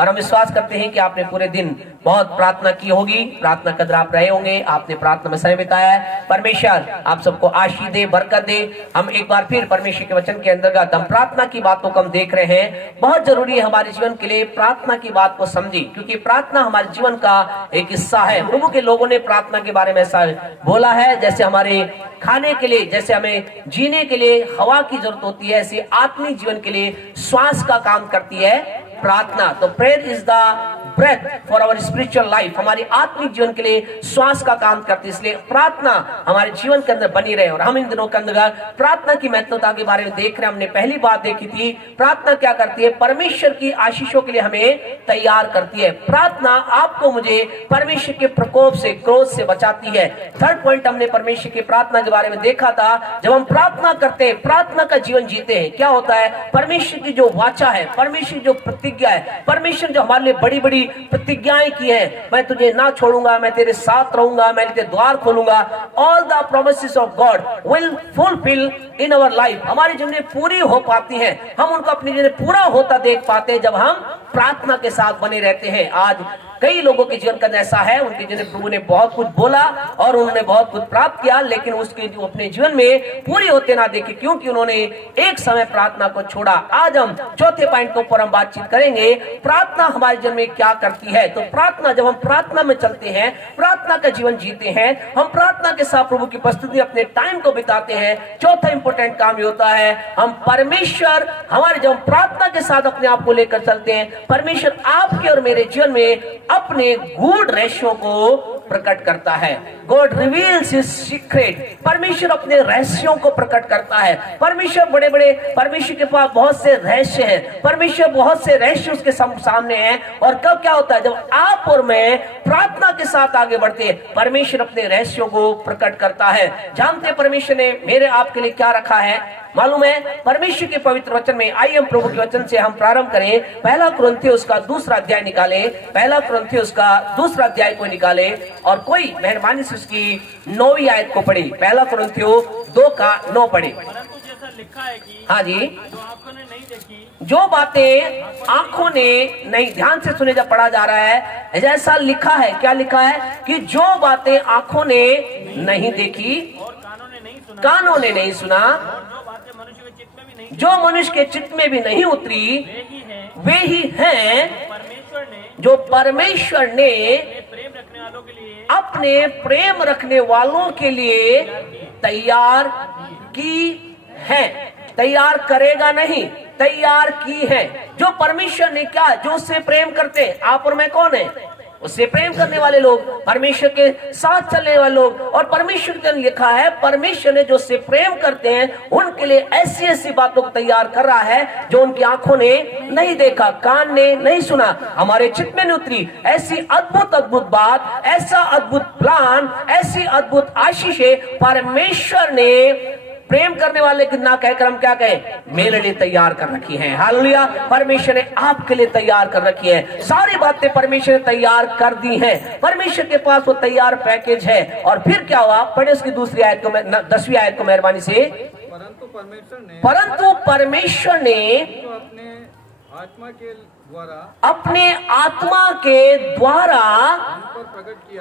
और हम विश्वास करते हैं कि आपने पूरे दिन बहुत प्रार्थना की होगी, प्रार्थना कदर आप रहे होंगे, आपने प्रार्थना में समय बिताया है। परमेश्वर आप सबको आशीष दे, बरकत दे। हम एक बार फिर परमेश्वर के वचन के अंतर्गत हम प्रार्थना की बातों को हम देख रहे हैं। बहुत जरूरी है हमारे जीवन के लिए प्रार्थना की बात को समझे, क्योंकि प्रार्थना हमारे जीवन का एक हिस्सा है। प्रभु के लोगों ने प्रार्थना के बारे में ऐसा बोला है, जैसे हमारे खाने के लिए, जैसे हमें जीने के लिए हवा की जरूरत होती है, ऐसे आत्मिक जीवन के लिए श्वास का काम करती है प्रार्थना। तो prayer is the breath for our spiritual life, हमारी आत्मिक जीवन के लिए श्वास का काम करती है। इसलिए प्रार्थना हमारे जीवन के अंदर बनी रहे। और हम इन दिनों के अंदर प्रार्थना की महत्वता के बारे में देख रहे हैं। हमने पहली बात देखी थी, प्रार्थना क्या करती है, परमेश्वर की आशीषों के लिए हमें तैयार करती है। प्रार्थना आपको मुझे परमेश्वर के प्रकोप से, क्रोध से बचाती है। थर्ड पॉइंट हमने परमेश्वर की प्रार्थना के बारे में देखा था। जब हम प्रार्थना करते हैं, प्रार्थना का जीवन जीते हैं, क्या होता है, परमेश्वर की जो वाचा है, परमेश्वर जो प्रतिज्ञा है, परमेश्वर जो हमारे लिए बड़ी बड़ी प्रतिज्ञाएं की है, मैं तुझे ना छोड़ूंगा, मैं तेरे साथ रहूंगा, मैं तेरे द्वार खोलूंगा, all the promises of God will fulfil in our life, हमारी जिंदगी पूरी हो पाती हैं। हम उनको अपनी जिंदगी पूरा होता देख पाते हैं जब हम प्रार्थना के साथ बने रहते हैं। आज कई लोगों के जीवन का ऐसा है, उनके जीवन प्रभु ने बहुत कुछ बोला और उन्होंने बहुत कुछ प्राप्त किया, लेकिन उसके अपने जीवन में पूरी होते ना देखे, क्योंकि उन्होंने एक समय प्रार्थना को छोड़ा। आज हम चौथे पॉइंट के ऊपर हम बातचीत करेंगे, प्रार्थना हमारे जीवन में क्या करती है। तो प्रार्थना, जब हम प्रार्थना में चलते हैं, प्रार्थना का जीवन जीते हैं, हम प्रार्थना के साथ प्रभु की उपस्थिति अपने टाइम को बिताते हैं, चौथा इंपॉर्टेंट काम ये होता है, हम परमेश्वर, हमारे जब हम प्रार्थना के साथ अपने आप को लेकर चलते हैं, परमेश्वर आपके और मेरे जीवन में अपने गूढ़ रहस्यों को प्रकट करता है। गॉड रिवील्स हिज सीक्रेट, परमेश्वर अपने रहस्यों को प्रकट करता है। परमेश्वर बड़े बड़े, परमेश्वर के पास बहुत से रहस्य हैं, परमेश्वर बहुत से रहस्य उसके सामने हैं। और कब क्या होता है, जब आप और मैं प्रार्थना के साथ आगे बढ़ते हैं, परमेश्वर अपने रहस्यों को प्रकट करता है। जानते हैं परमेश्वर ने मेरे आपके लिए क्या रखा है, मालूम है, परमेश्वर के पवित्र वचन में। आइए हम प्रभु के वचन से हम प्रारंभ करें। पहला कुरिन्थियों का दूसरा अध्याय निकाले, पहला कुरिन्थियों का दूसरा अध्याय को निकाले और कोई मेहरबानी से उसकी 9वीं आयत को पढ़े। पहला कुरिन्थियों 2:9 पढ़े। परंतु जैसा लिखा है कि हाँ जी, जो आंखों ने नहीं देखी, जो बातें आंखों ने नहीं, ध्यान से सुने, जब पढ़ा जा रहा है, जैसा लिखा है, क्या लिखा है कि जो बातें आंखों ने नहीं देखी और कानों ने नहीं सुना, कानों ने नहीं सुना, और जो बातें मनुष्य के चित्त में भी नहीं, जो मनुष्य के चित्त में भी नहीं उतरी, वे ही हैं परमेश्वर ने जो परमेश्वर ने प्रेम रखने वालों के लिए अपने प्रेम रखने वालों के लिए तैयार की है। तैयार करेगा नहीं, तैयार की है। जो परमेश्वर ने क्या, जो उससे प्रेम करते, आप और मैं कौन है, उससे प्रेम करने वाले लोग, परमेश्वर के साथ चलने वाले लोग। और परमेश्वर ने लिखा है, परमेश्वर ने जो उससे प्रेम करते हैं उनके लिए ऐसी ऐसी बातों को तैयार कर रहा है जो उनकी आंखों ने नहीं देखा, कान ने नहीं सुना, हमारे चित्त में नहीं उतरी। ऐसी अद्भुत अद्भुत बात, ऐसा अद्भुत प्लान, ऐसी अद्भुत आशीषें परमेश्वर ने प्रेम करने वाले के ना कहकर हम क्या कहें, मेरे लिए तैयार कर रखी हैं। हालेलुया, परमेश्वर ने आपके लिए तैयार कर रखी है। सारी बातें परमेश्वर ने तैयार कर दी हैं। परमेश्वर के पास वो तैयार पैकेज है। और फिर क्या हुआ, पढ़े उसकी दूसरी आयत को, 10वीं आयत को मेहरबानी से। परंतु परमेश्वर ने अपने आत्मा के द्वारा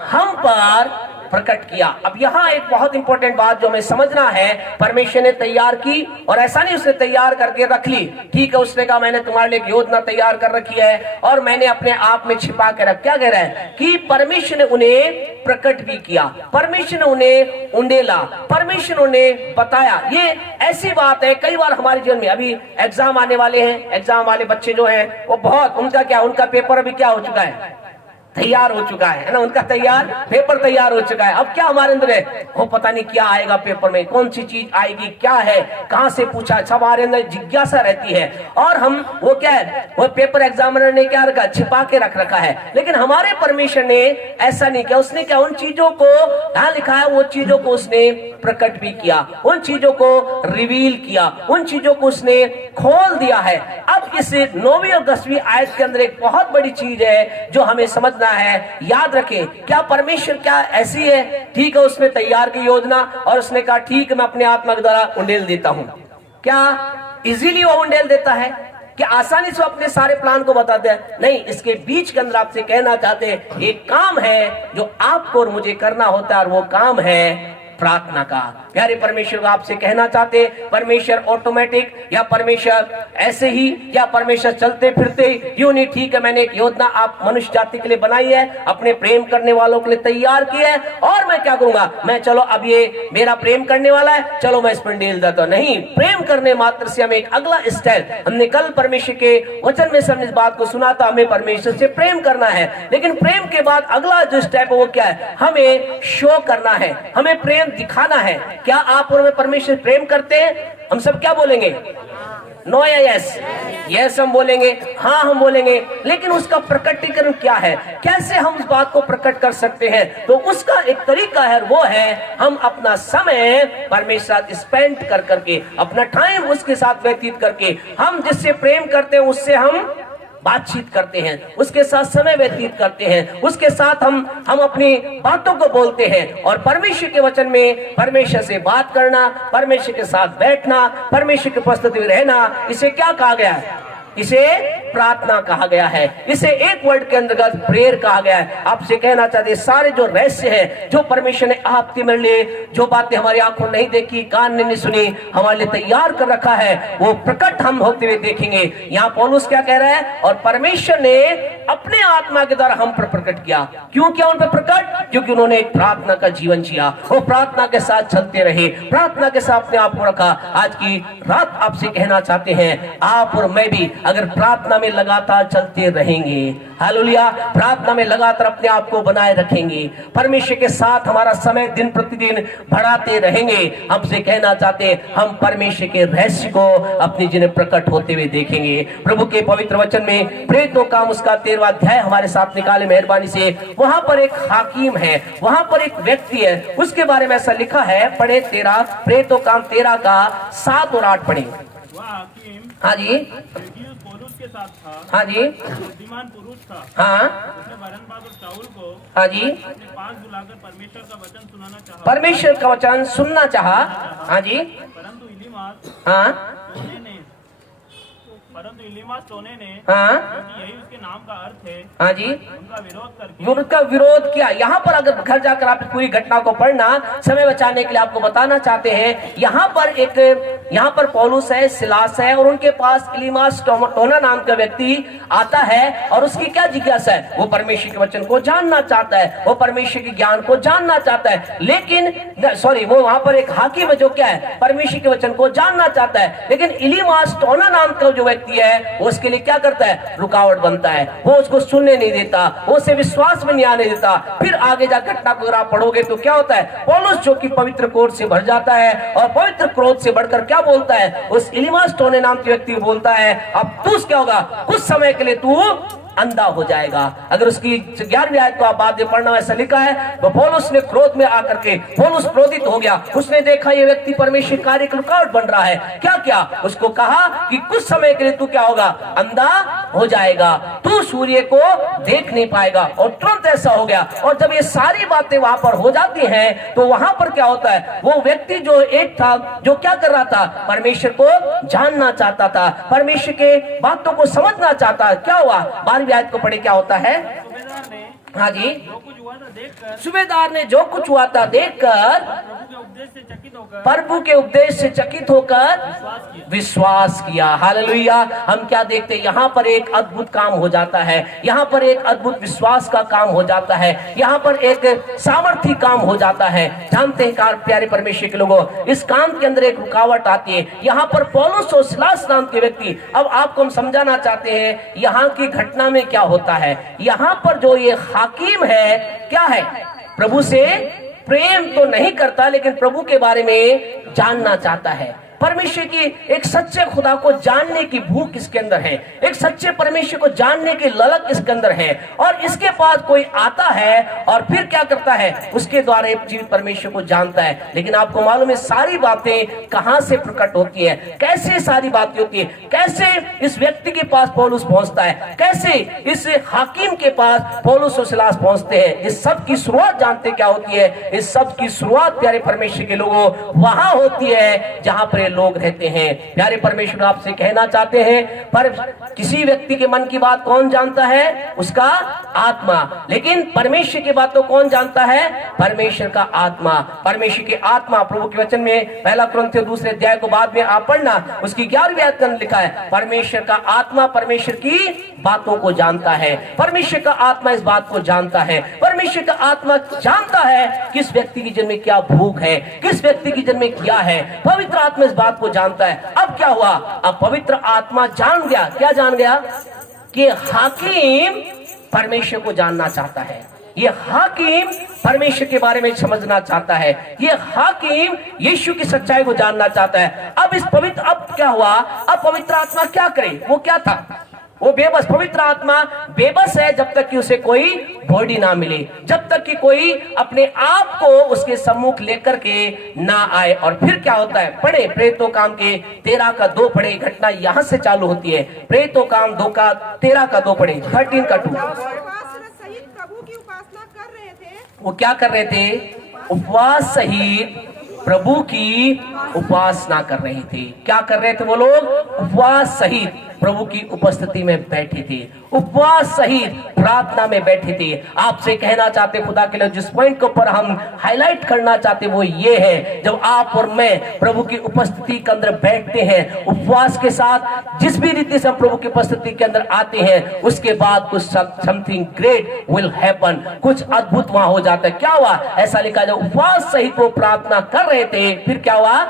हम पर प्रकट किया। अब यहाँ एक बहुत इंपॉर्टेंट बात जो हमें समझना है, परमेश्वर ने तैयार की, और ऐसा नहीं उसने तैयार करके रख ली, ठीक है, उसने कहा मैंने तुम्हारे लिए एक योजना तैयार कर रखी है और मैंने अपने आप में छिपा के रख। क्या कह रहा है कि परमेश्वर ने उन्हें प्रकट भी किया, परमेश्वर ने उन्हें उंडेला, परमेश्वर ने उन्हें बताया। ये ऐसी बात है, कई बार हमारे जीवन में, अभी एग्जाम आने वाले हैं, एग्जाम वाले बच्चे जो हैं वो बहुत, उनका क्या, उनका पेपर अभी क्या हो चुका है, तैयार हो चुका है ना, उनका तैयार पेपर तैयार हो चुका है। अब क्या हमारे अंदर है, वो पता नहीं क्या आएगा पेपर में, कौन सी चीज आएगी, क्या है, कहां से पूछा, सब हमारे अंदर जिज्ञासा रहती है। और हम वो क्या है, वो पेपर एग्जामिनर ने क्या रखा, छिपा के रख रखा है। लेकिन हमारे परमेश्वर ने ऐसा नहीं किया, उसने क्या, उन चीजों को यहाँ लिखा है, वो चीजों को उसने प्रकट भी किया, उन चीजों को रिवील किया, उन चीजों को उसने खोल दिया है। अब इस 9वीं और 10वीं आयत के अंदर एक बहुत बड़ी चीज है जो हमें समझ है। याद रखें, क्या परमेश्वर क्या ऐसी है, ठीक है, उसने तैयार की योजना और उसने कहा ठीक है मैं अपने आत्मा के द्वारा उंडेल देता हूं। क्या इजीली वो उंडेल देता है? कि आसानी से अपने सारे प्लान को बताते हैं, नहीं, इसके बीच के अंदर आपसे कहना चाहते हैं एक काम है जो आपको और मुझे करना होता है, और वो काम है प्रार्थना का। प्यारे परमेश्वर को आपसे कहना चाहते, परमेश्वर ऑटोमेटिक या परमेश्वर ऐसे ही या परमेश्वर चलते फिरते यूं नहीं, ठीक है मैंने एक योजना आप मनुष्य जाति के लिए बनाई है, अपने प्रेम करने वालों के लिए तैयार की है, और मैं क्या करूंगा, मैं चलो अब ये मेरा प्रेम करने वाला है, चलो मैं इस पर डेल देता हूं। नहीं, प्रेम करने मात्र से हमें एक अगला स्टेप, हमने कल परमेश्वर के वचन में हमने इस बात को सुना था, हमें परमेश्वर से प्रेम करना है, लेकिन प्रेम के बाद अगला जो स्टेप है वो क्या है, हमें शो करना है, हमें प्रेम दिखाना है। क्या आप और मैं परमेश्वर प्रेम करते हैं? हम सब क्या बोलेंगे? नो या यस? यस हम बोलेंगे, हाँ हम बोलेंगे, लेकिन उसका प्रकटीकरण क्या है, कैसे हम उस बात को प्रकट कर सकते हैं? तो उसका एक तरीका है, वो है हम अपना समय परमेश्वर साथ स्पेंड कर करके, अपना टाइम उसके साथ व्यतीत करके, हम जिससे प्रेम करते हैं उससे हम बातचीत करते हैं, उसके साथ समय व्यतीत करते हैं, उसके साथ हम अपनी बातों को बोलते हैं। और परमेश्वर के वचन में परमेश्वर से बात करना, परमेश्वर के साथ बैठना, परमेश्वर की उपस्थिति में रहना, इसे क्या कहा गया है? इसे प्रार्थना कहा गया है, इसे एक वर्ड के अंतर्गत प्रेयर कहा गया है। आपसे कहना चाहते सारे जो रहस्य है, जो परमेश्वर ने आपके मेरे लिए, जो बातें हमारी आंखों नहीं देखी, कान ने नहीं सुनी, हमारे लिए तैयार कर रखा है, वो प्रकट हम होते हुए देखेंगे। यहाँ पौलुस क्या कह रहा है? और परमेश्वर ने अपने आत्मा के द्वारा हम पर प्रकट किया। क्यों किया उन पर प्रकट? क्योंकि उन्होंने एक प्रार्थना का जीवन जिया, वो प्रार्थना के साथ चलते रहे, प्रार्थना के साथ अपने आप को रखा। आज की रात आपसे कहना चाहते हैं, आप और मैं भी अगर प्रार्थना में लगातार चलते रहेंगे, हालेलुया, प्रार्थना में लगातार अपने आप को बनाए रखेंगे, परमेश्वर के साथ हमारा समय दिन प्रतिदिन बढ़ाते रहेंगे, हमसे कहना चाहते हैं हम परमेश्वर के रहस्य को अपने जीवन में प्रकट होते हुए देखेंगे। प्रभु के पवित्र वचन में प्रेरितों का उसका 13वां अध्याय हमारे साथ निकाले मेहरबानी से। वहां पर एक हाकिम है, वहां पर एक व्यक्ति है, उसके बारे में ऐसा लिखा है, पढ़े 13 प्रेरितों का 13 का 7 और 8 पढ़े। वह हाकिम हाँ जी, पौलुस के साथ था। हाँ जी, बुद्धिमान पुरुष था। हाँ, उसने बरनबास और शाऊल को हाँ जी, अपने पास बुलाकर परमेश्वर का वचन सुनाना चाहा। परमेश्वर का वचन सुनना चाहा। हाँ जी, परंतु इलीमास टोने ने हाँ, क्योंकि यही उसके नाम का अर्थ है, हाँ जी, उनका विरोध करके उनका विरोध किया। यहाँ पर अगर घर जाकर आप पूरी घटना को पढ़ना, समय बचाने के लिए आपको बताना चाहते हैं, यहाँ पर पौलुस है, सिलास है, और उनके पास इलीमास टोना नाम का व्यक्ति आता है, और उसकी क्या जिज्ञासा है? वो परमेश्वर के वचन को जानना चाहता है, वो परमेश्वर के ज्ञान को जानना चाहता है, लेकिन वो वहां पर एक हाकिम है जो क्या है? परमेश्वर के वचन को जानना चाहता है, लेकिन इलीमास टोना नाम का जो व्यक्ति है वो उसके लिए क्या करता है? रुकावट बनता है, वो उसको सुनने नहीं देता, वो उसे विश्वास में नहीं आने देता। फिर आगे जा घटना को अगर आप पढ़ोगे तो क्या होता है? पौलुस जो कि पवित्र क्रोध से भर जाता है, और पवित्र क्रोध से बढ़कर क्या बोलता है? उस इलीमास टोने नाम के व्यक्ति बोलता है, अब तू क्या होगा? कुछ समय के लिए तू अंधा हो जाएगा। अगर उसकी 11वीं आयत को आप बाद में पढ़ना, ऐसा लिखा है, तो पौलुस ने क्रोध में आकर के, पौलुस क्रोधित हो गया, उसने देखा ये व्यक्ति परमेश्वर कार्य का रुकावट बन रहा है। क्या क्या? उसको कहा कि कुछ समय के लिए तू क्या होगा? अंधा हो जाएगा, तू सूर्य को देख नहीं पाएगा। और तुरंत ऐसा हो गया। और जब ये सारी बातें वहां पर हो जाती हैं, तो वहां पर क्या होता है? वो व्यक्ति जो एक था, जो क्या कर रहा था? परमेश्वर को जानना चाहता था, परमेश्वर के बातों को समझना चाहता। क्या हुआ? 12वीं आयत को पढ़े, क्या होता है? सूबेदार ने हाँ जी, जो कुछ हुआ था देखकर, सूबेदार ने जो कुछ हुआ था देखकर, प्रभु के उपदेश से चकित होकर विश्वास किया। हालेलुया। हम क्या देखते हैं? यहाँ पर एक अद्भुत काम हो जाता है, यहाँ पर एक अद्भुत विश्वास का काम हो जाता है, यहाँ पर एक सामर्थ्य काम हो जाता है। जानते हैं प्यारे परमेश्वर के लोगों, इस काम के अंदर एक रुकावट आती है। यहाँ पर पौलुस और सिलास नाम के व्यक्ति, अब आपको हम समझाना चाहते हैं यहाँ की घटना में क्या होता है। यहाँ पर जो ये हाकिम है, क्या है? प्रभु से प्रेम तो नहीं करता, लेकिन प्रभु के बारे में जानना चाहता है। परमेश्वर की एक सच्चे खुदा को जानने की भूख इसके अंदर है, एक सच्चे परमेश्वर को जानने की ललक इसके अंदर है। और इसके पास कोई आता है और फिर क्या करता है? उसके द्वारा एक जीवित परमेश्वर को जानता है। लेकिन आपको मालूम है सारी बातें कहां से प्रकट होती है, कैसे सारी बातें होती है, कैसे इस व्यक्ति के पास पौलुस पहुंचता है, कैसे इस हाकिम के पास पौलुस और सिलास पहुंचते हैं। इस सब की शुरुआत जानते क्या होती है? इस सब की शुरुआत प्यारे परमेश्वर के लोगों वहां होती है जहां पर लोग रहते हैं। प्यारे परमेश्वर आपसे कहना चाहते हैं, पर किसी व्यक्ति के मन की बात कौन जानता है? उसका आत्मा। लेकिन परमेश्वर की बात तो कौन जानता है? परमेश्वर का आत्मा। परमेश्वर की आत्मा प्रभु के वचन में 1 कुरिन्थियों 2 अध्याय को बाद में आप पढ़ना, उसकी 11वीं आयत में लिखा है, परमेश्वर का आत्मा परमेश्वर की बातों को जानता है। परमेश्वर का आत्मा इस बात को जानता है। परमेश्वर का आत्मा जानता है किस व्यक्ति की जन्म में क्या भूख है, किस व्यक्ति की जन्म में क्या है। पवित्र आत्मा इस बात को जानता है। अब क्या हुआ? अब पवित्र आत्मा जान गया। क्या जान गया? कि हाकिम परमेश्वर को जानना चाहता है। ये हाकिम परमेश्वर के बारे में समझना चाहता है। ये हाकिम यीशु की सच्चाई को जानना चाहता है। अब क्या हुआ? अब पवित्र आत्मा क्या करे? वो क्या था? वो बेबस। पवित्र आत्मा बेबस है जब तक कि उसे कोई बॉडी ना मिले, जब तक कि कोई अपने आप को उसके सम्मुख लेकर के ना आए। और फिर क्या होता है? पढ़े प्रेरितों काम के 13 का 2 पढ़े। घटना यहां से चालू होती है। प्रेरितों काम 2 का 13 का 2 पढ़े, 13 का 2। प्रभु की उपासना कर रहे थे। वो क्या कर रहे थे? उपवास सहित प्रभु की उपासना कर रहे थे। क्या कर रहे थे वो लोग? उपवास सहित प्रभु की उपस्थिति में बैठे थे, उपवास सहित प्रार्थना में बैठे थे। आपसे कहना चाहते खुदा के लिए, जिस पॉइंट के ऊपर हम हाईलाइट करना चाहते वो ये है, जब आप और मैं प्रभु की उपस्थिति के अंदर बैठते हैं उपवास के साथ, जिस भी रीति से हम प्रभु की उपस्थिति के अंदर आते हैं, उसके बाद कुछ समथिंग ग्रेट विल हैपन, कुछ अद्भुत वहां हो जाता है। क्या हुआ? ऐसा लिखा, जब उपवास सहित वो प्रार्थना कर रहे थे, फिर क्या हुआ?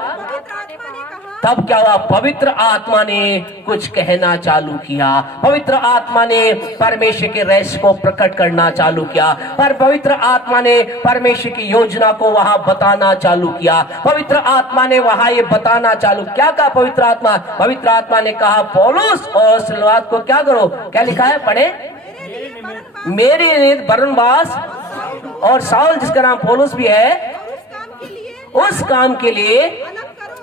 तब क्या हुआ? पवित्र आत्मा ने कुछ कहना चालू किया। पवित्र आत्मा ने परमेश्वर के रहस्य को प्रकट करना चालू किया। पर पवित्र आत्मा ने परमेश्वर की योजना को वहां बताना चालू किया। पवित्र आत्मा ने वहां ये बताना चालू क्या कहा? पवित्र आत्मा, पवित्र आत्मा ने कहा पौलुस और सिलवास को क्या करो? क्या लिखा है? पढ़े, मेरी निमित्त बरनबास और शाऊल, जिसका नाम पौलुस भी है, उस काम के लिए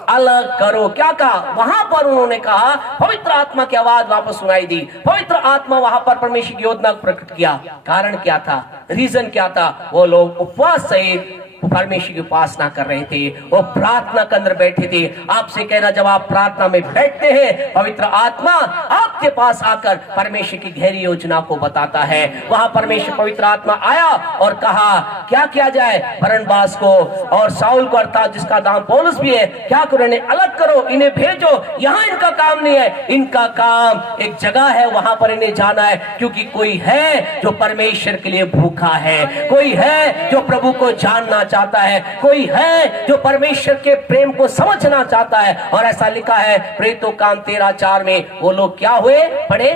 अलग करो। क्या कहा? वहां पर उन्होंने कहा, पवित्र आत्मा की आवाज वापस सुनाई दी। पवित्र आत्मा वहां पर परमेश्वर की योजना को प्रकट किया। कारण क्या था? रीजन क्या था? वो लोग उपवास सहित परमेश्वर की उपासना कर रहे थे, वो प्रार्थना के अंदर बैठे थे। आपसे कहना, जब आप प्रार्थना में बैठते हैं, पवित्र आत्मा आपके पास आकर परमेश्वर की गहरी योजना को बताता है। वहां परमेश्वर पवित्र आत्मा आया और कहा क्या किया जाए? बरनबास को और शाऊल को, अर्थात जिसका नाम पौलुस भी है, क्या करो? इन्हें अलग करो, इन्हें भेजो। यहाँ इनका काम नहीं है, इनका काम एक जगह है, वहां पर इन्हें जाना है, क्योंकि कोई है जो परमेश्वर के लिए भूखा है, कोई है जो प्रभु को जानना चाहता है, कोई है जो परमेश्वर के प्रेम को समझना चाहता है। और ऐसा लिखा है प्रेरितों काम 13:4 में, वो लोग क्या हुए? पढ़े,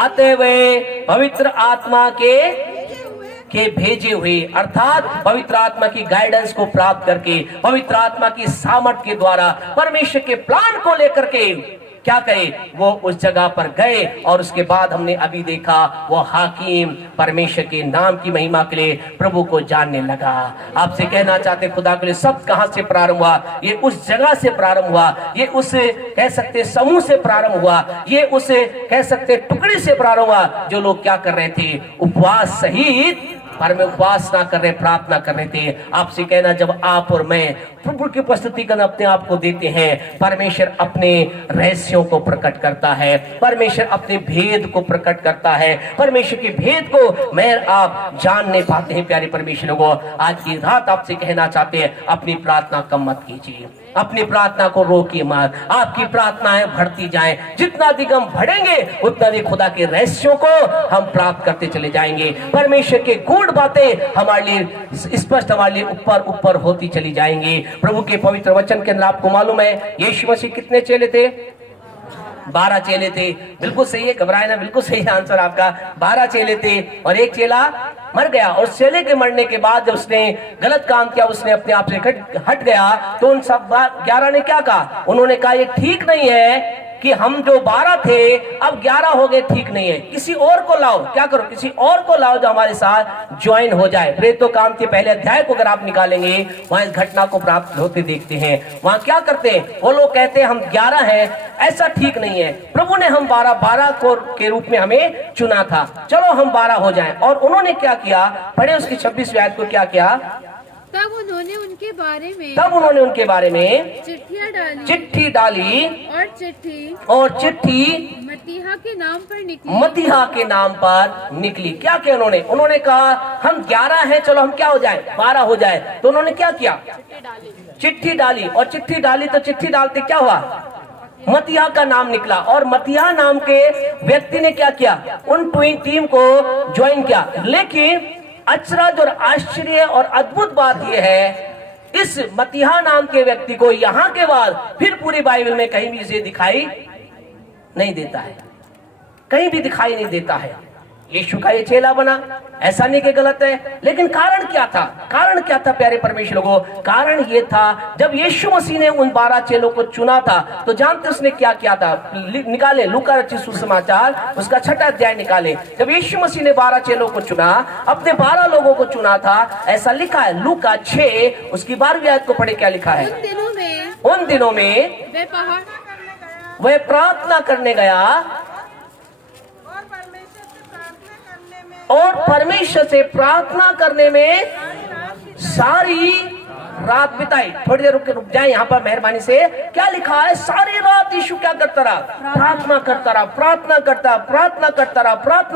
अतः वे पवित्र आत्मा के भेजे हुए, अर्थात पवित्र आत्मा की गाइडेंस को प्राप्त करके, पवित्र आत्मा की सामर्थ के द्वारा परमेश्वर के प्लान को लेकर के क्या करे? वो उस जगह पर गए। और उसके बाद हमने अभी देखा, वो हाकिम परमेश्वर के नाम की महिमा के लिए प्रभु को जानने लगा। आपसे कहना चाहते खुदा के लिए, सब कहां से प्रारंभ हुआ? ये उस जगह से प्रारंभ हुआ, ये उस कह सकते समूह से प्रारंभ हुआ, ये उस कह सकते टुकड़ी से प्रारंभ हुआ, जो लोग क्या कर रहे थे? उपवास सहित पर में उपासना कर रहे, प्रार्थना कर रहे थे। आपसे कहना, जब आप और मैं प्रभु की उपस्थिति का अपने आप को देते हैं, परमेश्वर अपने रहस्यों को प्रकट करता है, परमेश्वर अपने भेद को प्रकट करता है, परमेश्वर के भेद को मैं आप जान नहीं पाते हैं। प्यारे परमेश्वर को आज की रात आपसे कहना चाहते हैं, अपनी प्रार्थना कम मत कीजिए, अपनी प्रार्थना को रोकिए मत। आपकी प्रार्थनाएं बढ़ती जाएं, जितना अधिक हम बढ़ेंगे उतना अधिक खुदा के रहस्यों को हम प्राप्त करते चले जाएंगे। परमेश्वर के गूढ़ बातें हमारे लिए स्पष्ट, हमारे लिए ऊपर ऊपर होती चली जाएंगी। प्रभु के पवित्र वचन के अंदर आपको मालूम है यीशु मसीह कितने चेले थे? 12 चेले थे। बिल्कुल सही है, घबराए ना, बिल्कुल सही आंसर आपका। 12 चेले थे और एक चेला मर गया। और चेले के मरने के बाद जब उसने गलत काम किया, उसने अपने आप से हट गया, तो उन सब 11 ने क्या कहा? उन्होंने कहा ये ठीक नहीं है कि हम जो 12 थे अब 11 हो गए, ठीक नहीं है, किसी और को लाओ। क्या करो? किसी और को लाओ जो हमारे साथ ज्वाइन हो जाए। प्रेरितों काम के पहले अध्याय को अगर आप निकालेंगे, वहां इस घटना को प्राप्त होते देखते हैं। वहां क्या करते हैं वो लोग? कहते हैं हम 11 हैं, ऐसा ठीक नहीं है, प्रभु ने हम 12 को के रूप में हमें चुना था, चलो हम 12 हो जाएं। और उन्होंने क्या किया? पढ़े उसकी 26वीं आयत को, क्या किया? तब उन्होंने उनके बारे में चिट्ठी डाली और चिट्ठी मतीहा के नाम पर निकली। क्या किया उन्होंने कहा हम 11 हैं, चलो हम क्या हो जाए 12 हो जाए। तो उन्होंने क्या किया, चिट्ठी डाली और चिट्ठी डाली तो चिट्ठी डालते क्या हुआ, मतीहा का नाम निकला। और मतीहा नाम के व्यक्ति ने क्या किया, उन टीम को ज्वाइन किया। लेकिन अचरज और आश्चर्य और अद्भुत बात यह है, इस मतीहा नाम के व्यक्ति को यहाँ के बाद फिर पूरी बाइबल में कहीं भी इसे दिखाई नहीं देता है, कहीं भी दिखाई नहीं देता है। यीशु का ये चेला बना, ऐसा नहीं कि गलत है, लेकिन कारण क्या था, कारण क्या था प्यारे परमेश्वर लोगों, कारण ये था जब यीशु मसीह ने उन 12 चेलों को चुना था तो जानते उसने क्या किया था, निकाले लूका रचित सुसमाचार उसका 6वां अध्याय निकाले। जब यीशु मसीह ने 12 चेलों को चुना, अपने 12 लोगों को चुना था, ऐसा लिखा है लूका 6 उसकी 12वीं आयत को पढ़े, क्या लिखा है, उन दिनों में वह प्रार्थना करने गया और परमेश्वर से प्रार्थना करने में सारी रात बिताई। थोड़ी देर रुक जाए यहाँ पर मेहरबानी से, क्या लिखा है, सारी रात यीशु क्या करता रहा, प्रार्थना करता रहा, प्रार्थना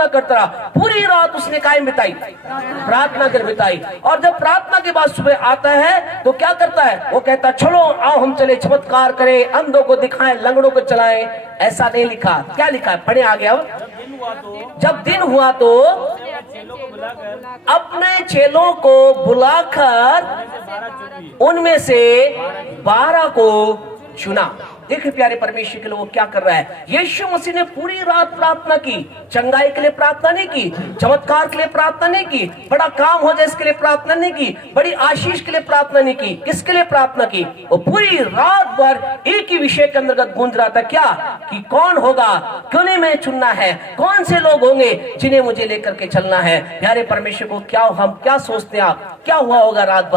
करता रहा, पूरी रात उसने कायम बिताई, प्रार्थना कर बिताई। और जब प्रार्थना के बाद सुबह आता है तो क्या करता है, वो कहता चलो आओ हम चले चमत्कार करें, अंधों को दिखाएं, लंगड़ों को चलाएं। ऐसा नहीं लिखा, क्या लिखा है, पढ़े आगे। अब जब दिन हुआ तो अपने चेलों को बुलाकर उनमें से 12 को चुना। देखिए प्यारे परमेश्वर के लोग क्या कर रहा है, यीशु मसीह ने पूरी रात प्रार्थना की, चंगाई के लिए प्रार्थना नहीं की, चमत्कार के लिए प्रार्थना नहीं की, बड़ा काम हो जाए इसके लिए प्रार्थना नहीं की, बड़ी आशीष के लिए प्रार्थना नहीं की। किसके लिए प्रार्थना की, वो पूरी रात भर एक ही विषय के अंतर्गत गूंज रहा था, क्या कि कौन होगा, किन्हें मैं चुनना है, कौन से लोग होंगे जिन्हें मुझे लेकर के चलना है। प्यारे परमेश्वर को क्या हम क्या सोचते हैं आप, क्या हुआ होगा रात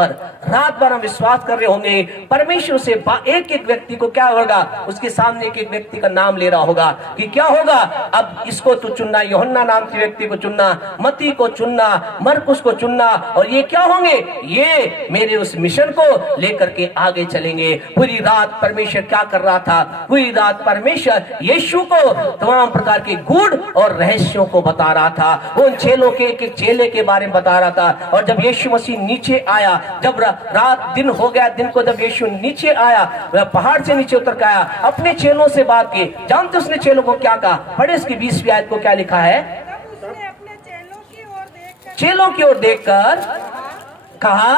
भर हम विश्वास कर रहे होंगे परमेश्वर से, एक एक व्यक्ति को क्या होगा, उसके सामने एक एक व्यक्ति का नाम ले रहा होगा कि क्या होगा, अब इसको तो चुनना, यूहन्ना नाम के व्यक्ति को चुनना, मती को चुनना, मरकुस को चुनना, और ये क्या होंगे, ये मेरे उस मिशन को लेकर के आगे चलेंगे। पूरी रात परमेश्वर क्या कर रहा था, पूरी रात परमेश्वर यीशु को तमाम प्रकार के गुण और रहस्यों को बता रहा था, उन चेलों के एक एक चेले के बारे में बता रहा था। और जब यीशु मसीह नीचे आया, जब रात दिन हो गया, दिन को जब यीशु नीचे आया, वह पहाड़ से नीचे उतर आया, अपने चेलों से बात की। जानते उसने चेलों को क्या कहा, पढ़े इसकी 20वीं आयत को, क्या लिखा है, उसने अपने चेलों की ओर देखकर कहा,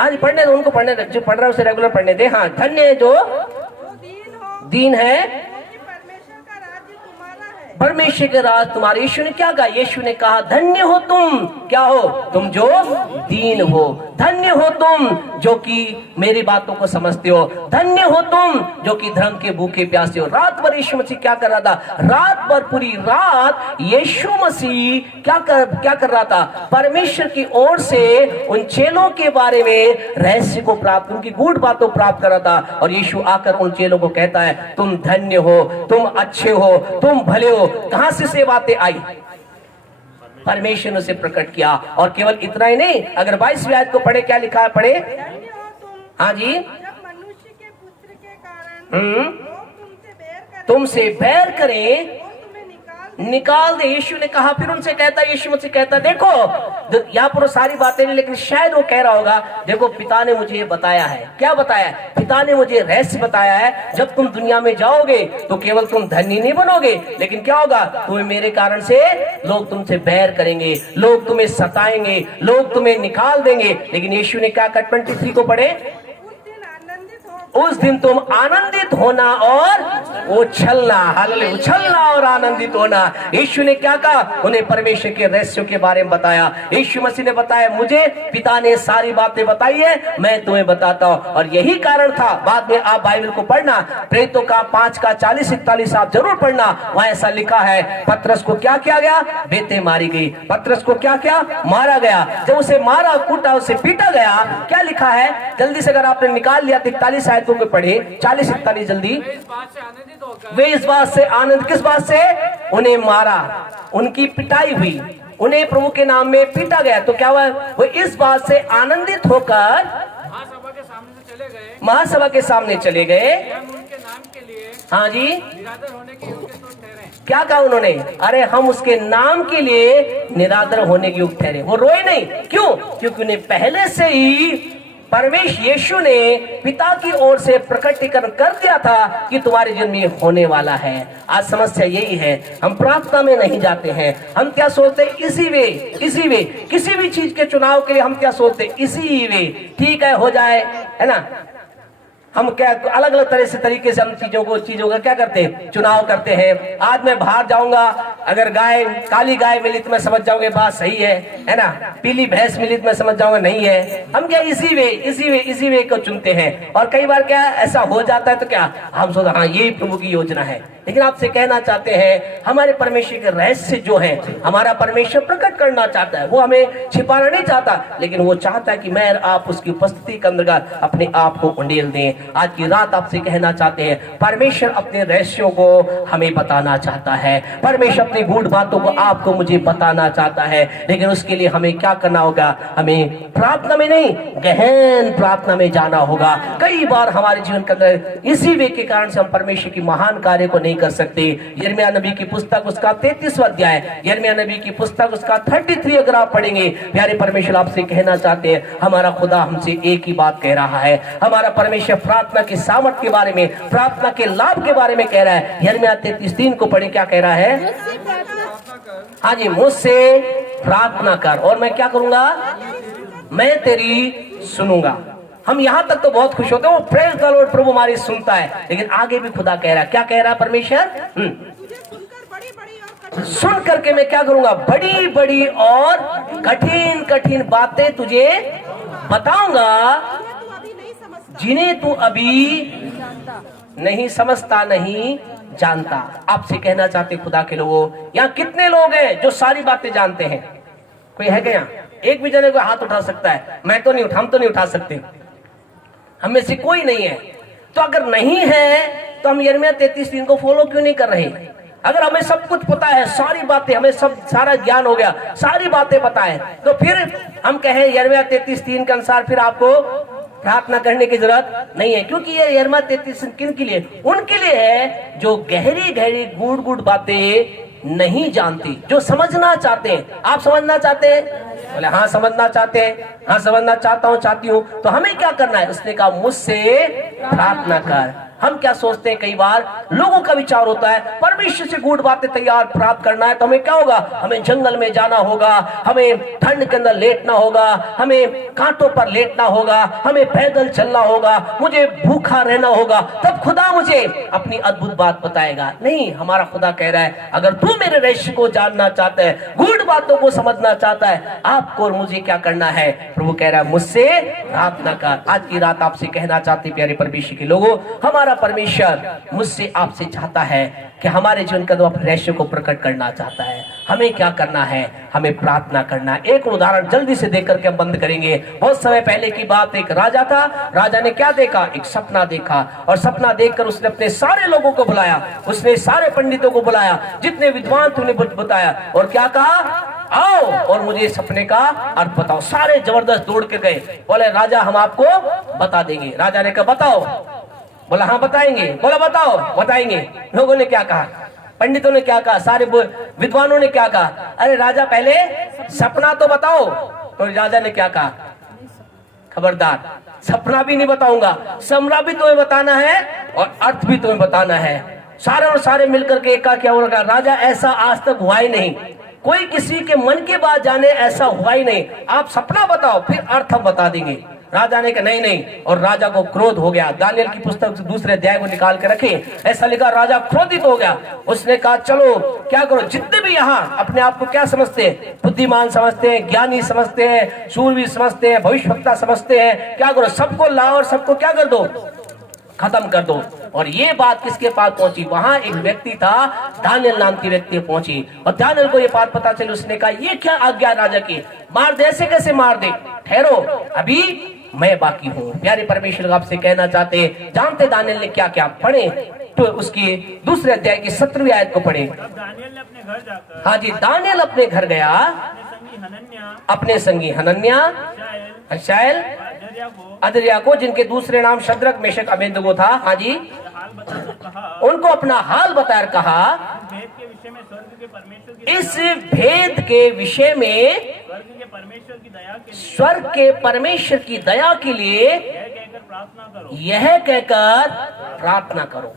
आज पढ़ने दो उनको, पढ़ने जो पढ़ रहा है उसे रेगुलर पढ़ने दे। हाँ, धन्य जो दीन है, परमेश्वर का राज तुम्हारे। यीशु ने क्या कहा, यीशु ने कहा धन्य हो तुम, क्या हो तुम, जो दीन हो, धन्य हो तुम जो कि मेरी बातों को समझते हो, धन्य हो तुम जो कि धर्म के भूखे प्यासे हो। रात भर यीशु मसीह क्या कर रहा था, रात भर पूरी रात यीशु मसीह क्या कर रहा था, परमेश्वर की ओर से उन चेलों के बारे में रहस्य को प्राप्त, उनकी गूढ़ बातों प्राप्त कर रहा था। और यीशु आकर उन चेलों को कहता है तुम धन्य हो, तुम अच्छे हो, तुम भले हो। कहां से बातें आई, परमेश्वर ने उसे प्रकट किया। और केवल इतना ही नहीं, अगर 22वीं आयत को पढ़े, क्या लिखा है, पढ़े, हाँ जी, मनुष्य के पुत्र के कारण तुमसे बैर करें, निकाल दे। यीशु ने कहा, फिर उनसे कहता, यीशु मुझसे कहता, देखो यहाँ पर सारी बातें नहीं, लेकिन शायद वो कह रहा होगा, देखो पिता ने मुझे बताया है, क्या बताया, पिता ने मुझे रहस्य बताया है, जब तुम दुनिया में जाओगे तो केवल तुम धनी नहीं बनोगे, लेकिन क्या होगा, तुम्हें मेरे कारण से लोग तुमसे बैर करेंगे, लोग तुम्हें सताएंगे, लोग तुम्हें निकाल देंगे। लेकिन यीशु ने क्या, 23 को पढ़े, उस दिन तुम आनंदित होना और उछलना, हालेलुया, उछलना और आनंदित होना। यीशु ने क्या कहा, उन्हें परमेश्वर के रहस्यों के बारे में बताया। यीशु मसीह ने बताया, मुझे पिता ने सारी बातें बताई है, मैं तुम्हें बताता हूं। और यही कारण था, बाद में आप बाइबल को पढ़ना, प्रेरितों का 5 का 40-41 आप जरूर पढ़ना, वहां ऐसा लिखा है, पतरस को क्या किया गया, बेते मारी गई, पतरस को क्या किया, मारा गया। जब उसे मारा, कूटा, उसे पीटा गया, क्या लिखा है, जल्दी से अगर आपने निकाल लिया 41 आयतों को पढ़े, 40-41 जल्दी। वे इस बात से आनंद, किस बात से, उन्हें मारा, उनकी पिटाई हुई, उन्हें प्रभु के नाम में पीटा गया। तो क्या हुआ, वो इस बात से आनंदित होकर महासभा के सामने से चले गए, महासभा के सामने चले गए। हम उनके नाम के लिए हाँ जी, निरादर होने के योग्य तो ठहरे। क्या कहा उन्होंने, अरे हम उसके नाम के लिए निरादर होने के योग्य ठहरे। वो रोए नहीं, क्यों, क्योंकि उन्हें पहले से ही परमेश्वर यीशु ने पिता की ओर से प्रकटीकरण कर दिया था कि तुम्हारे जीवन में होने वाला है। आज समस्या यही है, हम प्रार्थना में नहीं जाते हैं। हम क्या सोचते, इसी वे किसी भी चीज के चुनाव के लिए हम क्या सोचते, इसी वे ठीक है, हो जाए, है ना। हम क्या अलग अलग तरह से तरीके से हम चीजों का क्या करते हैं, चुनाव करते हैं। आज मैं बाहर जाऊंगा, अगर गाय काली गाय मिली तो मैं समझ जाऊंगा बात सही है ना। पीली भैंस मिली तो मैं समझ जाऊंगा नहीं है। हम क्या इसी वे को चुनते हैं। और कई बार क्या ऐसा हो जाता है तो क्या हम सोचते हाँ यही प्रभु की योजना है। लेकिन आपसे कहना चाहते हैं, हमारे परमेश्वर के रहस्य जो है, हमारा परमेश्वर प्रकट करना चाहता है। वो हमें छिपाना नहीं चाहता, लेकिन वो चाहता है कि मैं आप उसकी उपस्थिति के अंदर अपने आप को उंडेल दें। आज की रात आपसे कहना चाहते हैं, परमेश्वर अपने रहस्यों को हमें बताना चाहता है। परमेश्वर अपनी गूढ़ बातों को आपको मुझे बताना चाहता है। लेकिन उसके लिए हमें क्या करना होगा, हमें प्रार्थना में नहीं, गहन प्रार्थना में जाना होगा। कई बार हमारे जीवन के अंदर इसी वे के कारण से हम परमेश्वर की महान कार्य को नहीं कर सकते। यिर्मयाह नबी की पुस्तक उसका 33वां अध्याय, यिर्मयाह नबी की पुस्तक उसका 33 अगर आप पढ़ेंगे, प्यारे परमेश्वर आपसे कहना चाहते हैं, हमारा खुदा हमसे एक ही बात कह रहा है। हमारा परमेश्वर प्रार्थना के सामर्थ के बारे में, प्रार्थना के लाभ के बारे में कह रहा है। यिर्मयाह 33:3 को पढ़े, क्या कह रहा है, हाँ जी, मुझसे प्रार्थना कर और मैं क्या करूंगा, मैं तेरी सुनूंगा। हम यहाँ तक तो बहुत खुश होते हैं, वो प्रेज द लॉर्ड, प्रभु हमारी सुनता है। लेकिन आगे भी खुदा कह रहा है, क्या कह रहा है परमेश्वर, सुन करके मैं क्या करूंगा, बड़ी बड़ी और कठिन कठिन बातें तुझे बताऊंगा, जिन्हें तू अभी नहीं समझता, नहीं जानता। आपसे कहना चाहते खुदा के लोगों, यहाँ कितने लोग हैं जो सारी बातें जानते हैं? कोई है क्या यहाँ? एक भी जने को हाथ उठा सकता है? मैं तो नहीं हम तो नहीं उठा सकते, हम में से कोई नहीं है। तो अगर नहीं है तो हम यिर्मयाह 33:3 को फॉलो क्यों नहीं कर रहे? अगर हमें सब कुछ पता है, सारी बातें, हमें सब सारा ज्ञान हो गया, सारी बातें पता है, तो फिर हम कहें यिर्मयाह 33:3 के अनुसार फिर आपको प्रार्थना करने की जरूरत नहीं है। क्योंकि ये यिर्मयाह 33 किन के लिए? उनके लिए है जो गहरी गहरी गूढ़ गूढ़ बातें नहीं जानती, जो समझना चाहते हैं। आप समझना चाहते हैं? बोले हाँ समझना चाहते हैं, हाँ समझना चाहता हूँ, चाहती हूँ। तो हमें क्या करना है? उसने कहा मुझसे प्रार्थना कर। हम क्या सोचते हैं, कई बार लोगों का विचार होता है परमेश्वर से गूढ़ बातें तैयार प्राप्त करना है तो हमें क्या होगा, हमें जंगल में जाना होगा, हमें ठंड के अंदर लेटना होगा, हमें कांटों पर लेटना होगा, हमें पैदल चलना होगा, मुझे भूखा रहना होगा, तब खुदा मुझे अपनी अद्भुत बात बताएगा। नहीं, हमारा खुदा कह रहा है, अगर तू मेरे रहस्य को जानना चाहता है, गूढ़ बातों को समझना चाहता है, आपको और मुझे क्या करना है? प्रभु कह रहा है मुझसे प्रार्थना कर। आज की रात आपसे कहना चाहते प्यारे परमेश्वर के लोगों, हमारा परमेश्वर मुझसे आपसे चाहता है कि हमारे जीवन का जो रहस्य को प्रकट करना चाहता है। हमें क्या करना है? हमें प्रार्थना करना है। एक उदाहरण जल्दी से देख करके हम बंद करेंगे। बहुत समय पहले की बात, एक राजा था, राजा ने क्या देखा? एक सपना देखा, और सपना देखकर उसने अपने सारे लोगों को बुलाया, उसने सारे पंडितों को बुलाया, जितने विद्वान थे उन्हें बताया, और क्या कहा, आओ और मुझे सपने का अर्थ बताओ। सारे जबरदस्त दौड़ के गए, बोले राजा हम आपको बता देंगे। राजा ने कहा बताओ, बोला हाँ बताएंगे, बोला बताओ, बताएंगे। लोगों ने क्या कहा? पंडितों ने क्या कहा? सारे विद्वानों ने क्या कहा? अरे राजा पहले सपना तो बताओ। तो राजा ने क्या कहा? खबरदार, सपना भी नहीं बताऊंगा, समरा भी तुम्हें बताना है और अर्थ भी तुम्हें बताना है। सारे और सारे मिलकर के एक क्या हो रहा? राजा ऐसा आज तक हुआ ही नहीं, कोई किसी के मन की बात जाने ऐसा हुआ ही नहीं। आप सपना बताओ फिर अर्थ हम बता देंगे। राजा ने कहा नहीं नहीं, और राजा को क्रोध हो गया। दानियल की पुस्तक से दूसरे अध्याय को निकाल के रखे, ऐसा लिखा राजा क्रोधित हो गया। उसने कहा चलो क्या करो, जितने भी यहाँ अपने आप को क्या समझते हैं, बुद्धिमान समझते हैं, ज्ञानी समझते हैं, शूरवीर समझते हैं, भविष्यवक्ता समझते हैं, क्या करो सबको लाओ और सबको क्या कर दो, खत्म कर दो। और ये बात किसके पास पहुंची? वहां एक व्यक्ति था, दानियल नाम की व्यक्ति पहुंची, और दानियल को ये बात पता चली। उसने कहा ये क्या आज्ञा राजा की, मार दे, ऐसे कैसे मार दे, ठहरो अभी मैं बाकी हूँ। प्यारे परमेश्वर आपसे कहना चाहते, जानते दानियल ने क्या क्या? पढ़े उसकी दूसरे अध्याय की 17वीं आयत को पढ़े। तब दानियल ने अपने घर जाकर हाँ जी, दानियल अपने घर गया, अपने संगी हनन्या, शायल, अदरिया को, जिनके दूसरे नाम शद्रक, मेशक, अबेदनगो था। हाँ जी, हाल बताकर कहा, उनको अपना हाल बताकर कहा, भेद के विषय में स्वर्ग के परमेश्वर की इस भेद के विषय में स्वर्ग के परमेश्वर की दया के लिए स्वर्ग के परमेश्वर की दया के लिए यह कहकर प्रार्थना करो। यह कहकर प्रार्थना करो।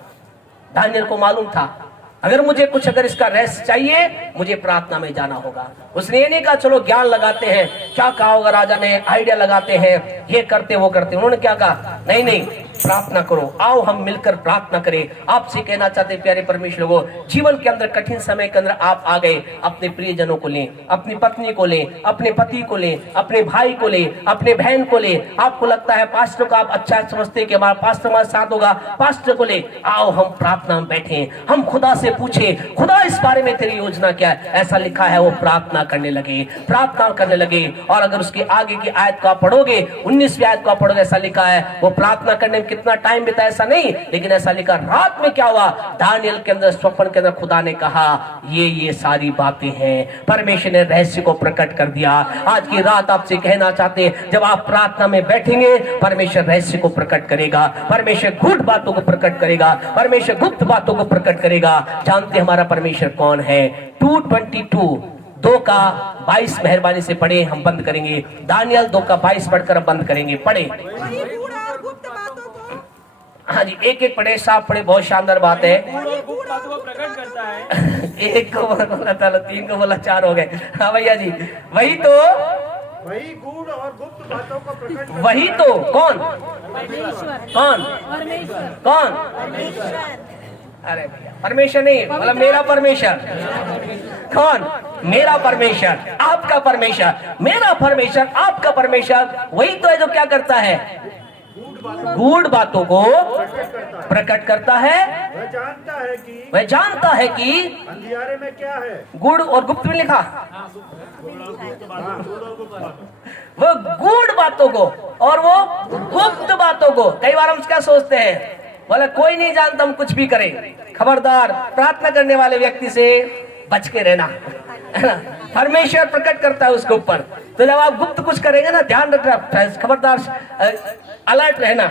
दानियल को मालूम था अगर मुझे कुछ अगर इसका रहस्य चाहिए, मुझे प्रार्थना में जाना होगा। उसने ये नहीं कहा चलो ज्ञान लगाते हैं, क्या कहा होगा राजा ने, आइडिया लगाते हैं, ये करते वो करते। उन्होंने क्या कहा, नहीं नहीं, प्रार्थना करो, आओ हम मिलकर प्रार्थना करें। आपसे कहना चाहते प्यारे परमेश्वर लोगों, जीवन के अंदर कठिन समय के अंदर आप आ गए, अपने प्रियजनों को लें, अपनी पत्नी को लें, अपने पति को लें, अपने भाई को लें, अपने बहन को लें। आपको लगता है पास्टर को आप अच्छा समझते कि हमारा पास्टर हमारे साथ होगा, पास्टर को ले आओ हम प्रार्थना में बैठे, हम खुदा से पूछे, खुदा इस बारे में तेरी योजना क्या है। ऐसा लिखा है, वो प्रार्थना करने लगे, प्रार्थना करने लगे। और अगर उसके आगे की आयत को आप पढ़ोगे, 19वीं आयत को आप पढ़ोगे, ऐसा लिखा है वो प्रार्थना करने में कितना टाइम बिताया, ऐसा नहीं, लेकिन ऐसा लिखा रात में क्या हुआ, दानियल के अंदर स्वप्न के अंदर खुदा ने कहा ये सारी बातें हैं। परमेश्वर ने रहस्य को प्रकट कर दिया। आज की रात आपसे कहना चाहते हैं, जब आप प्रार्थना में बैठेंगे, परमेश्वर रहस्य को प्रकट करेगा, परमेश्वर गुप्त बातों को प्रकट करेगा, परमेश्वर गुप्त बातों को प्रकट करेगा। जानते हमारा परमेश्वर कौन है। 2:22 मेहरबानी से पढ़े, हम बंद करेंगे। दानियल 2:22 पढ़कर हम बंद करेंगे। पढ़े, वही गूढ़ और गुप्त बातों को, हाँ जी, एक एक पढ़े, साफ पढ़े, बहुत शानदार बात है। और गुप्त बातों को प्रकट करता है। एक को बोला था, 3 को बोला, 4 हो गए। हाँ भैया जी, वही तो, वही गूढ़ और गुप्त बातों को प्रकट वही तो, कौन कौन कौन, अरे भैया परमेश्वर नहीं, मतलब मेरा परमेश्वर। कौन, मेरा परमेश्वर, आपका परमेश्वर, मेरा परमेश्वर, आपका परमेश्वर। वही तो है जो क्या करता है, गूढ़ बातों को प्रकट करता है। वह जानता है कि अंधियारे में क्या है। गूढ़ और गुप्त में लिखा, वो गूढ़ बातों को और वो गुप्त बातों को। कई बार हम क्या सोचते हैं, बोले कोई नहीं जानता, हम कुछ भी करें। खबरदार, प्रार्थना करने वाले व्यक्ति से बच के रहना, है ना। परमेश्वर प्रकट करता है उसके ऊपर। तो जब आप गुप्त कुछ करेंगे ना, ध्यान रखना, खबरदार, अलर्ट रहना,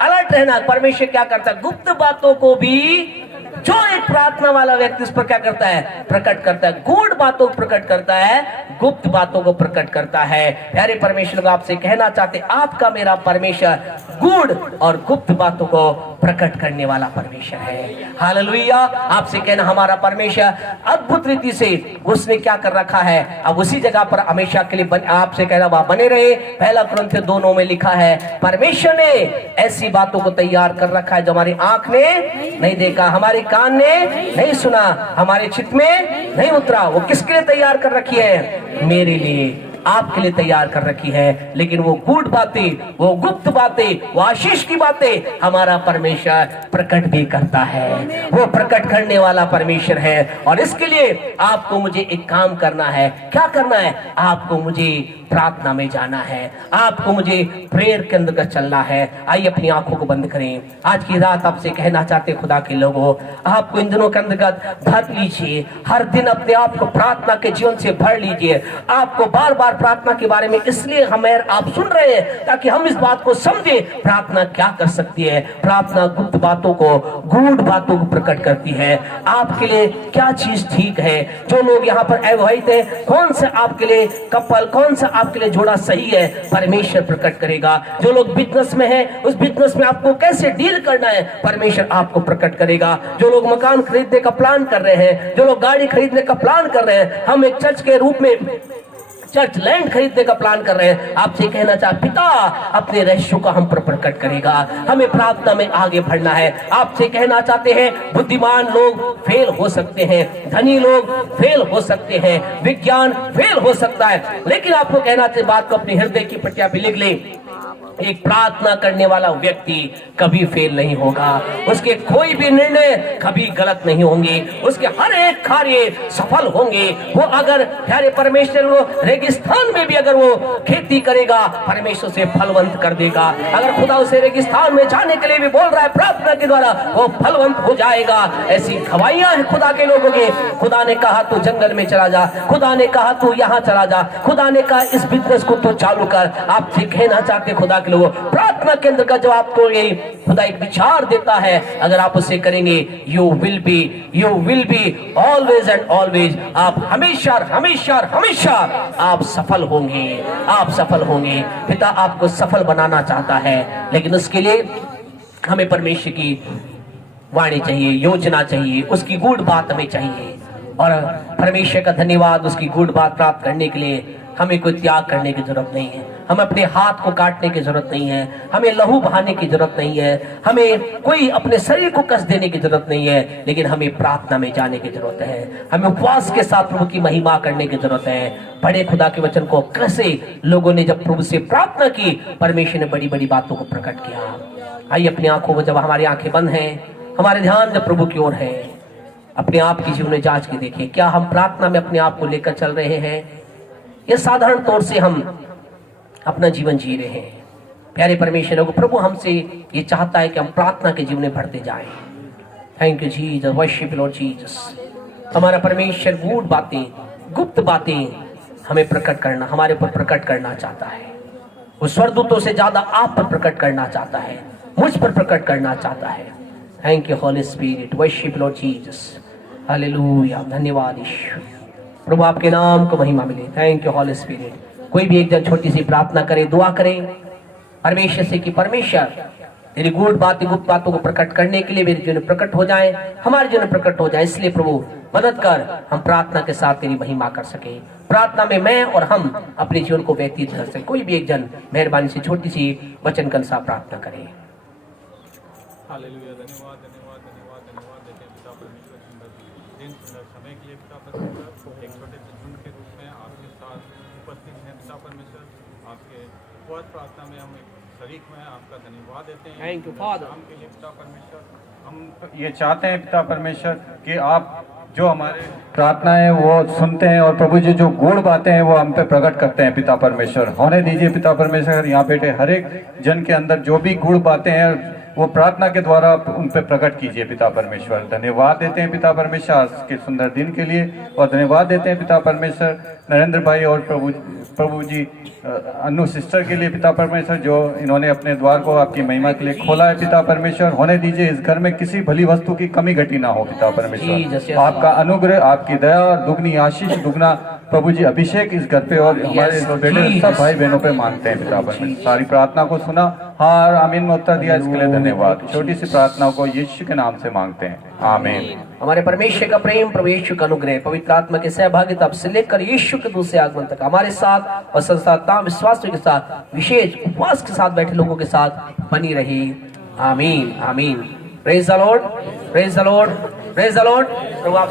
अलर्ट रहना। परमेश्वर क्या करता है, गुप्त बातों को भी जो एक प्रार्थना वाला व्यक्ति उस पर क्या करता है, प्रकट करता है। गूढ़ बातों को प्रकट करता है, गुप्त बातों को प्रकट करता है। प्यारे परमेश्वर को आपसे कहना चाहते, आपका मेरा परमेश्वर गूढ़ और गुप्त बातों को प्रकट करने वाला परमेश्वर है। हालेलुया। आपसे कहना, हमारा परमेश्वर अद्भुत रीति से उसने क्या कर रखा है, अब उसी जगह पर हमेशा के लिए आपसे कहना वह बने रहे। 1 कुरिन्थियों 2:9 में लिखा है, परमेश्वर ने ऐसी बातों को तैयार कर रखा है जो हमारी आंख ने नहीं देखा, हमारे कान ने नहीं सुना, हमारे चित्त में नहीं उतरा। वो किसके लिए तैयार कर रखी है, मेरे लिए, आपके लिए तैयार कर रखी है। लेकिन वो गूढ़ बातें, वो गुप्त बातें, वो आशीष की बातें हमारा परमेश्वर प्रकट भी करता है। वो प्रकट करने वाला परमेश्वर है। और इसके लिए आपको मुझे एक काम करना है। क्या करना है, आपको मुझे प्रार्थना में जाना है, आपको मुझे प्रेयर के अंदर चलना है। आइए अपनी आंखों को बंद करें। आज की रात आपसे कहना चाहते खुदा के लोगों, आपको इन दिनों के अंतर्गत भर लीजिए, हर दिन अपने आप को प्रार्थना के जीवन से भर लीजिए। आपको बार बार प्रार्थना के बारे में इसलिए हमें आप सुन रहे हैं ताकि हम इस बात को समझे, प्रार्थना क्या कर सकती है। प्रार्थना गुप्त बातों को, गूढ़ बातों को प्रकट करती है। आपके लिए क्या चीज ठीक है। जो लोग यहाँ पर अविवाहित है, कौन सा आपके लिए कपल, कौन सा आपके लिए जोड़ा सही है, परमेश्वर प्रकट करेगा। जो लोग बिजनेस में हैं, उस बिजनेस में आपको कैसे डील करना है, परमेश्वर आपको प्रकट करेगा। जो लोग मकान खरीदने का प्लान कर रहे हैं, जो लोग गाड़ी खरीदने का प्लान कर रहे हैं, हम एक चर्च के रूप में चर्च लैंड खरीदने का प्लान कर रहे हैं, आपसे कहना चाह, पिता अपने रहस्यों को हम पर प्रकट करेगा। हमें प्रार्थना में आगे बढ़ना है। आपसे कहना चाहते हैं, बुद्धिमान लोग फेल हो सकते हैं, धनी लोग फेल हो सकते हैं, विज्ञान फेल हो सकता है, लेकिन आपको कहना चाहिए, बात को अपने हृदय की पट्टिया पे लिख ले, एक प्रार्थना करने वाला व्यक्ति कभी फेल नहीं होगा, उसके कोई भी निर्णय कभी गलत नहीं होंगे, उसके हर एक कार्य सफल होंगे। वो अगर प्यारे परमेश्वर वो रेगिस्तान में भी अगर वो खेती करेगा, परमेश्वर से फलवंत कर देगा। अगर खुदा उसे रेगिस्तान में जाने के लिए भी बोल रहा है, प्रार्थना के द्वारा वो फलवंत हो जाएगा। ऐसी गवाहियां हैं खुदा के लोगों के। खुदा ने कहा तू जंगल में चला जा, खुदा ने कहा तू यहाँ चला जा, खुदा ने कहा इस बिजनेस को तू चालू कर। आप कहना चाहते खुदा के लोगों, प्रार्थना के अंदर का जब आपको ये खुदा एक विचार देता है, अगर आप उसे करेंगे, you will be always and always, आप हमेशा हमेशा हमेशा आप सफल होंगे, आप सफल होंगे। पिता आपको सफल बनाना चाहता है, लेकिन उसके लिए हमें परमेश्वर की वाणी चाहिए, योजना चाहिए, उसकी गूढ़ बात हमें चाहिए। और परमेश्वर का धन्यवाद, उसकी गूढ़ बात प्राप्त करने के लिए हमें कोई त्याग करने की जरूरत नहीं है, हमें अपने हाथ को काटने की जरूरत नहीं है, हमें लहू बहाने की जरूरत नहीं है, हमें कोई अपने शरीर को कष्ट देने की जरूरत नहीं है, लेकिन हमें प्रार्थना में जाने की जरूरत है, हमें उपवास के साथ प्रभु की महिमा करने की जरूरत है। बड़े खुदा के वचन को कैसे लोगों ने जब प्रभु से प्रार्थना की, परमेश्वर ने बड़ी बड़ी बातों को प्रकट किया। आइए अपनी आंखों को, जब हमारी आंखें बंद हैं, हमारे ध्यान जब प्रभु की ओर है, अपने आप की जीवन में जांच के देखें, क्या हम प्रार्थना में अपने आप को लेकर चल रहे हैं या साधारण तौर से हम अपना जीवन जी रहे हैं। प्यारे परमेश्वर को, प्रभु हमसे ये चाहता है कि हम प्रार्थना के जीवन में बढ़ते जाएं। Thank you Jesus, worship Lord Jesus. हमारा परमेश्वर गूढ़ बातें, गुप्त बातें हमें प्रकट करना, हमारे ऊपर प्रकट करना चाहता है। वो स्वर्गदूतों से ज्यादा आप पर प्रकट करना चाहता है, मुझ पर प्रकट करना चाहता है। Thank you Holi spirit, worship Lord Jesus. Hallelujah, धन्यवाद ईश्वर। प्रभु आपके नाम को महिमा मिले। Thank you Holi spirit. कोई भी एक जन छोटी सी प्रार्थना करे, दुआ करे परमेश्वर से कि परमेश्वर तेरी गूढ़ बातें, गुप्त बातों को प्रकट करने के लिए मेरे जीवन में प्रकट हो जाए, हमारे जीवन में प्रकट हो जाए। इसलिए प्रभु मदद कर, हम प्रार्थना के साथ तेरी महिमा कर सके। प्रार्थना में मैं और हम अपने जीवन को व्यतीत कर सके। कोई भी एक जन मेहरबानी से छोटी सी वचन के अनुसार प्रार्थना करे। हालेलुया, धन्यवाद धन्यवाद धन्यवाद धन्यवाद देते हैं पिता परमेश्वर, सुंदर दिन, सुंदर समय के लिए पिता परमेश्वर। एक छोटे से झुंड के रूप में आपके साथ उपस्थित हैं पिता परमेश्वर। आपके उपवास प्रार्थना में हम एक शरीक में आपका धन्यवाद देते हैं। Thank you father. शाम के लिए पिता परमेश्वर, हम ये चाहते हैं पिता परमेश्वर कि आप जो हमारे प्रार्थनाएं वो सुनते हैं और प्रभु जी जो गूढ़ बातें हैं वो हम पे प्रकट करते हैं पिता परमेश्वर। होने दीजिए पिता परमेश्वर, यहाँ बैठे हर एक जन के अंदर जो भी गूढ़ बातें हैं वो प्रार्थना के द्वारा उन पे प्रकट कीजिए पिता परमेश्वर। धन्यवाद देते हैं पिता परमेश्वर आज के सुंदर दिन के लिए, और धन्यवाद देते हैं पिता परमेश्वर नरेंद्र भाई और प्रभु जी अन्नू सिस्टर के लिए पिता परमेश्वर, जो इन्होंने अपने द्वार को आपकी महिमा के लिए खोला है पिता परमेश्वर। होने दीजिए इस घर में किसी भली वस्तु की कमी घटी ना हो पिता परमेश्वर। आपका अनुग्रह, आपकी दया और दुगनी आशीष, दुगना प्रभु जी अभिषेक इस घर पे और हमारे बेटे सब भाई बहनों पे मांगते हैं पिता परमेश्वर। सारी प्रार्थना को सुना, हाँ आमीन में उत्तर दिया, इसके लिए धन्यवाद। छोटी सी प्रार्थना को यीशु के नाम से मांगते हैं, आमीन। हमारे परमेश्वर का प्रेम, प्रभु यीशु का अनुग्रह, पवित्र आत्मा के सहभागिता अब से लेकर यीशु के दूसरे आगमन तक हमारे साथ और संसारता विश्वास के साथ, विशेष उपवास के साथ बैठे लोगों के साथ बनी रही। आमीन आमीन। Praise the Lord, praise the Lord, praise the Lord. प्रभु आप